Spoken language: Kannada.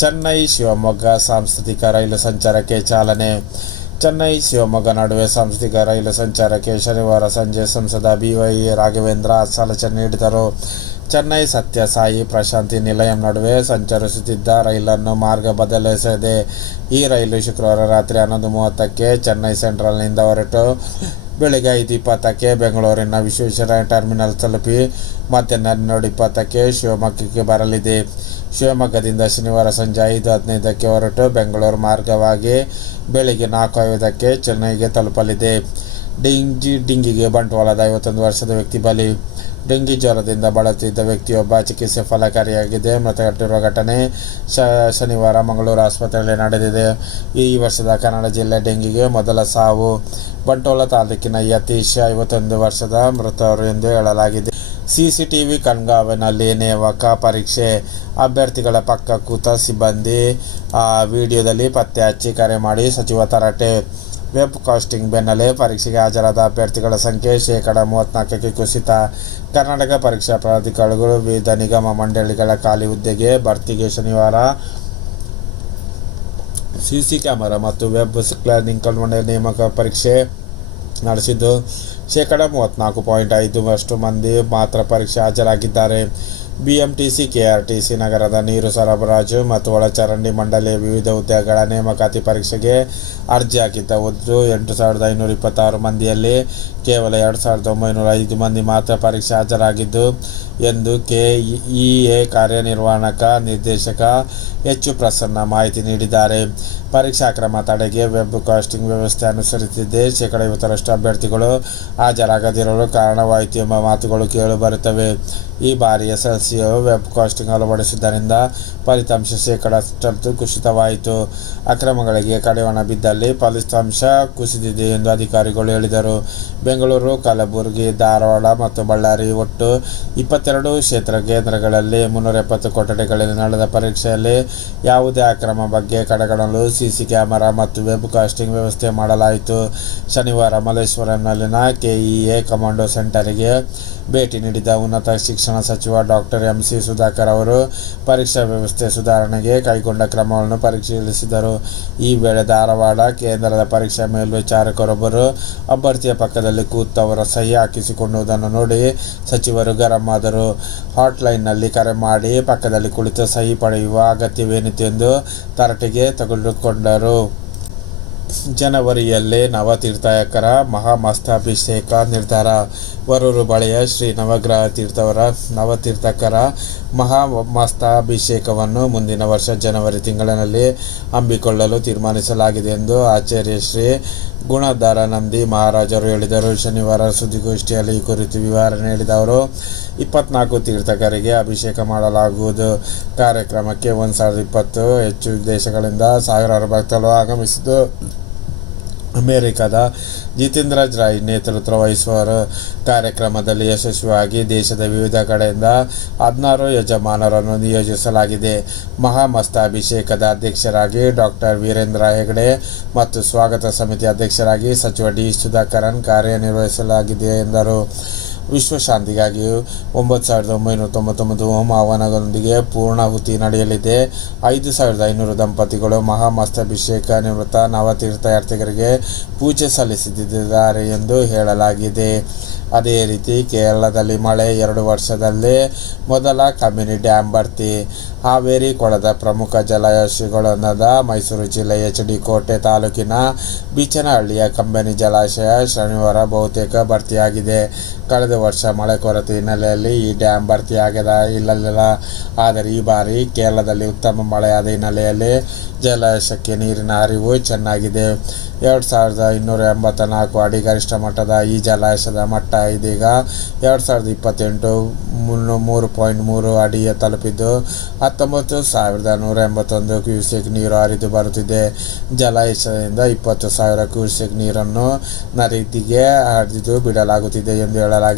ಚೆನ್ನೈ ಶಿವಮೊಗ್ಗ ಸಾಂಸ್ಕೃತಿಕ ರೈಲು ಸಂಚಾರಕ್ಕೆ ಚಾಲನೆ. ಚೆನ್ನೈ ಶಿವಮೊಗ್ಗ ನಡುವೆ ಸಾಂಸ್ಕೃತಿಕ ರೈಲು ಸಂಚಾರಕ್ಕೆ ಶನಿವಾರ ಸಂಜೆ ಸಂಸದ ಬಿವೈ ರಾಘವೇಂದ್ರ ಚಾಲನೆ ನೀಡಿದರು. ಚೆನ್ನೈ ಸತ್ಯಸಾಯಿ ಪ್ರಶಾಂತಿ ನಿಲಯಂ ನಡುವೆ ಸಂಚರಿಸುತ್ತಿದ್ದ ರೈಲನ್ನು ಮಾರ್ಗ ಬದಲಿಸಿದೆ ಈ ರೈಲು ಶುಕ್ರವಾರ ರಾತ್ರಿ ಹನ್ನೊಂದು ಮೂವತ್ತಕ್ಕೆ ಚೆನ್ನೈ ಸೆಂಟ್ರಲ್ನಿಂದ ಹೊರಟು. ಬೆಳಗ್ಗೆ ಐದು ಇಪ್ಪತ್ತಕ್ಕೆ ಬೆಂಗಳೂರಿನ ವಿಶ್ವೇಶ್ವರ ಟರ್ಮಿನಲ್ ತಲುಪಿ ಮಧ್ಯಾಹ್ನ ಹನ್ನೆರಡು ಇಪ್ಪತ್ತಕ್ಕೆ ಶಿವಮೊಗ್ಗಕ್ಕೆ ಬರಲಿದೆ. ಶಿವಮೊಗ್ಗದಿಂದ ಶನಿವಾರ ಸಂಜೆ ಐದು ಹದಿನೈದಕ್ಕೆ ಹೊರಟು ಬೆಂಗಳೂರು ಮಾರ್ಗವಾಗಿ ಬೆಳಿಗ್ಗೆ ನಾಲ್ಕು ಐವತ್ತಕ್ಕೆ ಚೆನ್ನೈಗೆ ತಲುಪಲಿದೆ. ಡಿಂಗಿ ಡಿಂಗಿಗೆ ಬಂಟ್ವಾಳದ ಐವತ್ತೊಂದು ವರ್ಷದ ವ್ಯಕ್ತಿ ಬಲಿ. ಡೆಂಗಿ ಜ್ವರದಿಂದ ಬಳಲುತ್ತಿದ್ದ ವ್ಯಕ್ತಿಯೊಬ್ಬ ಚಿಕಿತ್ಸೆ ಫಲಕಾರಿಯಾಗಿದೆ. ಮೃತಪಟ್ಟಿರುವ ಘಟನೆ ಶನಿವಾರ ಮಂಗಳೂರು ಆಸ್ಪತ್ರೆಯಲ್ಲಿ ನಡೆದಿದೆ. ಈ ವರ್ಷದ ಕನ್ನಡ ಜಿಲ್ಲೆ ಡೆಂಗಿಗೆ ಮೊದಲ ಸಾವು. ಬಂಟೋಳ ತಾಲೂಕಿನ ಯತೀಶ್, ಐವತ್ತೊಂದು ವರ್ಷದ ಮೃತರು ಎಂದು ಹೇಳಲಾಗಿದೆ. ಸಿಸಿಟಿವಿ ಕಣ್ಗಾವಲಿನಲ್ಲಿ ನೇಮಕ ಪರೀಕ್ಷೆ ಅಭ್ಯರ್ಥಿಗಳ ಪಕ್ಕ ಕೂತ ಸಿಬ್ಬಂದಿ ವಿಡಿಯೋದಲ್ಲಿ ಪತ್ತೆ ಹಚ್ಚಿ ಕರೆ ಮಾಡಿ ಸಚಿವ ತರಾಟೆ. ವೆಬ್ ಕಾಸ್ಟಿಂಗ್ ಬೆನ್ನಲ್ಲೇ ಪರೀಕ್ಷೆಗೆ ಹಾಜರಾದ ಅಭ್ಯರ್ಥಿಗಳ ಸಂಖ್ಯೆ ಶೇಕಡ ಮೂವತ್ತ್ನಾಲ್ಕಕ್ಕೆ ಕುಸಿತ. ಕರ್ನಾಟಕ ಪರೀಕ್ಷಾ ಪ್ರಾಧಿಕಾರಗಳು ವಿವಿಧ ನಿಗಮ ಮಂಡಳಿಗಳ ಖಾಲಿ ಹುದ್ದೆಗೆ ಭರ್ತಿಗೆ ಶನಿವಾರ ಸಿಸಿ ಕ್ಯಾಮೆರಾ ಮತ್ತು ವೆಬ್ ಕ್ಲರ್ನಿಂಗ್ ಕಲ್ಮಂಡ ನೇಮಕ ಪರೀಕ್ಷೆ ನಡೆಸಿದ್ದು. ಶೇಕಡ ಮೂವತ್ತ್ನಾಲ್ಕು ಪಾಯಿಂಟ್ ಐದು ಅಷ್ಟು ಮಂದಿ ಮಾತ್ರ ಪರೀಕ್ಷೆ ಹಾಜರಾಗಿದ್ದಾರೆ. ಬಿಎಂಟಿಸಿ, ಕೆಆರ್ಟಿಸಿ ನಗರದ ನೀರು ಸರಬರಾಜು ಮತ್ತು ಒಳಚರಂಡಿ ಮಂಡಳಿಯ ವಿವಿಧ ಹುದ್ದೆಗಳ ನೇಮಕಾತಿ ಪರೀಕ್ಷೆಗೆ ಅರ್ಜಿ ಹಾಕಿದ್ದ. ಒಟ್ಟು ಎಂಟು ಸಾವಿರದ ಐನೂರ ಇಪ್ಪತ್ತಾರು ಮಂದಿಯಲ್ಲಿ ಕೇವಲ ಎರಡು ಸಾವಿರದ ಒಂಬೈನೂರ ಐದು ಮಂದಿ ಮಾತ್ರ ಪರೀಕ್ಷೆ ಹಾಜರಾಗಿದ್ದು ಎಂದು ಕೆಇಎ ಕಾರ್ಯನಿರ್ವಾಹಕ ನಿರ್ದೇಶಕ ಎಚ್. ಪ್ರಸನ್ನ ಮಾಹಿತಿ ನೀಡಿದ್ದಾರೆ. ಪರೀಕ್ಷಾ ಕ್ರಮ ತಡೆಗೆ ವೆಬ್ ಕಾಸ್ಟಿಂಗ್ ವ್ಯವಸ್ಥೆ ಅನುಸರಿಸಿದ್ದೇ ಶೇಕಡ ಐವತ್ತರಷ್ಟು ಅಭ್ಯರ್ಥಿಗಳು ಹಾಜರಾಗದಿರಲು ಕಾರಣವಾಯಿತು ಎಂಬ ಮಾತುಗಳು ಕೇಳಿಬರುತ್ತವೆ ಈ ಬಾರಿ S L C web casting ಅಳವಡಿಸಿದ್ದರಿಂದ ಫಲಿತಾಂಶ ಶೇಕಡಷ್ಟು ಕುಸಿತವಾಯಿತು. ಅಕ್ರಮಗಳಿಗೆ ಕಡಿವಾಣ ಬಿದ್ದಲ್ಲಿ ಫಲಿತಾಂಶ ಕುಸಿದಿದೆ ಎಂದು ಅಧಿಕಾರಿಗಳು ಹೇಳಿದರು. ಬೆಂಗಳೂರು, ಕಲಬುರಗಿ, ಧಾರವಾಡ ಮತ್ತು ಬಳ್ಳಾರಿ ಒಟ್ಟು ಇಪ್ಪತ್ತೆರಡು ಕ್ಷೇತ್ರ ಕೇಂದ್ರಗಳಲ್ಲಿ ಮುನ್ನೂರ ಎಪ್ಪತ್ತು ಕೊಠಡಿಗಳಲ್ಲಿ ನಡೆದ ಪರೀಕ್ಷೆಯಲ್ಲಿ ಯಾವುದೇ ಅಕ್ರಮ ಬಗ್ಗೆ ಕಡೆಗಣಲು ಸಿಸಿ ಕ್ಯಾಮೆರಾ ಮತ್ತು ವೆಬ್ ಕಾಸ್ಟಿಂಗ್ ವ್ಯವಸ್ಥೆ ಮಾಡಲಾಯಿತು. ಶನಿವಾರ ಮಲ್ಲೇಶ್ವರಂನಲ್ಲಿನ ಕೆಇಎ ಕಮಾಂಡೋ ಸೆಂಟರಿಗೆ ಭೇಟಿ ನೀಡಿದ ಉನ್ನತ ಶಿಕ್ಷಣ ಸಚಿವ ಡಾಕ್ಟರ್ ಎಂ ಸಿ ಸುಧಾಕರ್ ಅವರು, ಪರೀಕ್ಷಾ ವ್ಯವಸ್ಥೆ ಸುಧಾರಣೆಗೆ ಕೈಗೊಂಡ ಕ್ರಮಗಳನ್ನು ಪರಿಶೀಲಿಸಿದರು. ಈ ವೇಳೆ ಧಾರವಾಡ ಕೇಂದ್ರದ ಪರೀಕ್ಷಾ ಮೇಲ್ವಿಚಾರಕರೊಬ್ಬರು ಅಭ್ಯರ್ಥಿಯ ಪಕ್ಕದಲ್ಲಿ ಕೂತವರ ಸಹಿ ಹಾಕಿಸಿಕೊಳ್ಳುವುದನ್ನು ನೋಡಿ ಸಚಿವರು ಗರಂ ಆದರು ಹಾಟ್ಲೈನ್ನಲ್ಲಿ ಕರೆ ಮಾಡಿ ಪಕ್ಕದಲ್ಲಿ ಕುಳಿತು ಸಹಿ ಪಡೆಯುವ ಅಗತ್ಯವೇನಿತ್ತು ಎಂದು ತರಟೆಗೆ ತೆಗೆದುಕೊಂಡರು ಜನವರಿಯಲ್ಲೇ ನವತೀರ್ಥಾಯಕರ ಮಹಾಮಸ್ತಾಭಿಷೇಕ ನಿರ್ಧಾರ. ವರೂರು ಬಳಿಯ ಶ್ರೀ ನವಗ್ರಹ ತೀರ್ಥವರ ನವತೀರ್ಥಕರ ಮಹಾಮಸ್ತಾಭಿಷೇಕವನ್ನು ಮುಂದಿನ ವರ್ಷ ಜನವರಿ ತಿಂಗಳಿನಲ್ಲಿ ಹಮ್ಮಿಕೊಳ್ಳಲು ತೀರ್ಮಾನಿಸಲಾಗಿದೆ ಎಂದು ಆಚಾರ್ಯ ಶ್ರೀ ಗುಣಧರಾನಂದಿ ಮಹಾರಾಜರು ಹೇಳಿದರು. ಶನಿವಾರ ಸುದ್ದಿಗೋಷ್ಠಿಯಲ್ಲಿ ಈ ಕುರಿತು ವಿವರಣೆ ನೀಡಿದ ಅವರು ಇಪ್ಪತ್ನಾಲ್ಕು ತೀರ್ಥಕರಿಗೆ ಅಭಿಷೇಕ ಮಾಡಲಾಗುವುದು. ಕಾರ್ಯಕ್ರಮಕ್ಕೆ ಒಂದು ಸಾವಿರದ ಇಪ್ಪತ್ತು ಹೆಚ್ಚು ದೇಶಗಳಿಂದ ಸಾವಿರಾರು ಭಕ್ತರು ಆಗಮಿಸಿದ್ದು ಅಮೆರಿಕದ ಜಿತೇಂದ್ರಜ್ ರಾಯ್ ನೇತೃತ್ವ ವಹಿಸುವ ಕಾರ್ಯಕ್ರಮದಲ್ಲಿ ಯಶಸ್ವಿಯಾಗಿ ದೇಶದ ವಿವಿಧ ಕಡೆಯಿಂದ ಹದಿನಾರು ಯಜಮಾನರನ್ನು ನಿಯೋಜಿಸಲಾಗಿದೆ. ಮಹಾಮಸ್ತಾಭಿಷೇಕದ ಅಧ್ಯಕ್ಷರಾಗಿ ಡಾಕ್ಟರ್ ವೀರೇಂದ್ರ ಹೆಗಡೆ ಮತ್ತು ಸ್ವಾಗತ ಸಮಿತಿ ಅಧ್ಯಕ್ಷರಾಗಿ ಸಚಿವ ಡಿ. ಸುಧಾಕರನ್ ಕಾರ್ಯನಿರ್ವಹಿಸಲಾಗಿದೆ ಎಂದರು. ವಿಶ್ವಶಾಂತಿಗಾಗಿ ಒಂಬತ್ತು ಸಾವಿರದ ಒಂಬೈನೂರ ತೊಂಬತ್ತೊಂಬತ್ತು ಹೋಮ ಆಹ್ವಾನಗಳೊಂದಿಗೆ ಪೂರ್ಣಾಹುತಿ ನಡೆಯಲಿದೆ. ಐದು ಸಾವಿರದ ಐನೂರು ದಂಪತಿಗಳು ಮಹಾಮಸ್ತಾಭಿಷೇಕ ನಿವೃತ್ತ ನವತೀರ್ಥಯಾರ್ಥಿಗಳಿಗೆ ಪೂಜೆ ಸಲ್ಲಿಸುತ್ತಿದ್ದಾರೆ ಎಂದು ಹೇಳಲಾಗಿದೆ. ಅದೇ ರೀತಿ ಕೇರಳದಲ್ಲಿ ಮಳೆ ಎರಡು ವರ್ಷದಲ್ಲಿ ಮೊದಲ ಕಬಿನಿ ಡ್ಯಾಮ್ ಭರ್ತಿ. ಹಾವೇರಿ ಕೊಳದ ಪ್ರಮುಖ ಜಲಾಶಯಗಳೊಂದಾದ ಮೈಸೂರು ಜಿಲ್ಲೆಯ ಎಚ್ ಡಿ ಕೋಟೆ ತಾಲೂಕಿನ ಬೀಚನಹಳ್ಳಿಯ ಕಂಬನಿ ಜಲಾಶಯ ಶನಿವಾರ ಬಹುತೇಕ ಭರ್ತಿಯಾಗಿದೆ. ಕಳೆದ ವರ್ಷ ಮಳೆ ಕೊರತೆ ಹಿನ್ನೆಲೆಯಲ್ಲಿ ಈ ಡ್ಯಾಮ್ ಭರ್ತಿಯಾಗದ ಇಲ್ಲಲಿಲ್ಲ ಆದರೆ ಈ ಬಾರಿ ಕೇರಳದಲ್ಲಿ ಉತ್ತಮ ಮಳೆಯಾದ ಹಿನ್ನೆಲೆಯಲ್ಲಿ ಜಲಾಶಯಕ್ಕೆ ನೀರಿನ ಹರಿವು ಚೆನ್ನಾಗಿದೆ. ಎರಡು ಸಾವಿರದ ಇನ್ನೂರ ಎಂಬತ್ತ ನಾಲ್ಕು ಅಡಿ ಗರಿಷ್ಠ ಮಟ್ಟದ ಈ ಜಲಾಶಯದ ಮಟ್ಟ ಇದೀಗ ಎರಡು ಸಾವಿರದ ಇಪ್ಪತ್ತೆಂಟು ಮುನ್ನೂ ಮೂರು ಪಾಯಿಂಟ್ ಮೂರು ಅಡಿ ತಲುಪಿದ್ದು, ಹತ್ತೊಂಬತ್ತು ಸಾವಿರದ ನೂರ ಎಂಬತ್ತೊಂದು ಕ್ಯೂಸೆಕ್ ನೀರು ಹರಿದು ಬರುತ್ತಿದೆ. ಜಲಾಶಯದಿಂದ ಇಪ್ಪತ್ತು ಸಾವಿರ ಕ್ಯೂಸೆಕ್ ನೀರನ್ನು ನದಿಗೆ ಹರಿದು ಬಿಡಲಾಗುತ್ತಿದೆ ಎಂದು ಹೇಳಲಾಗಿದೆ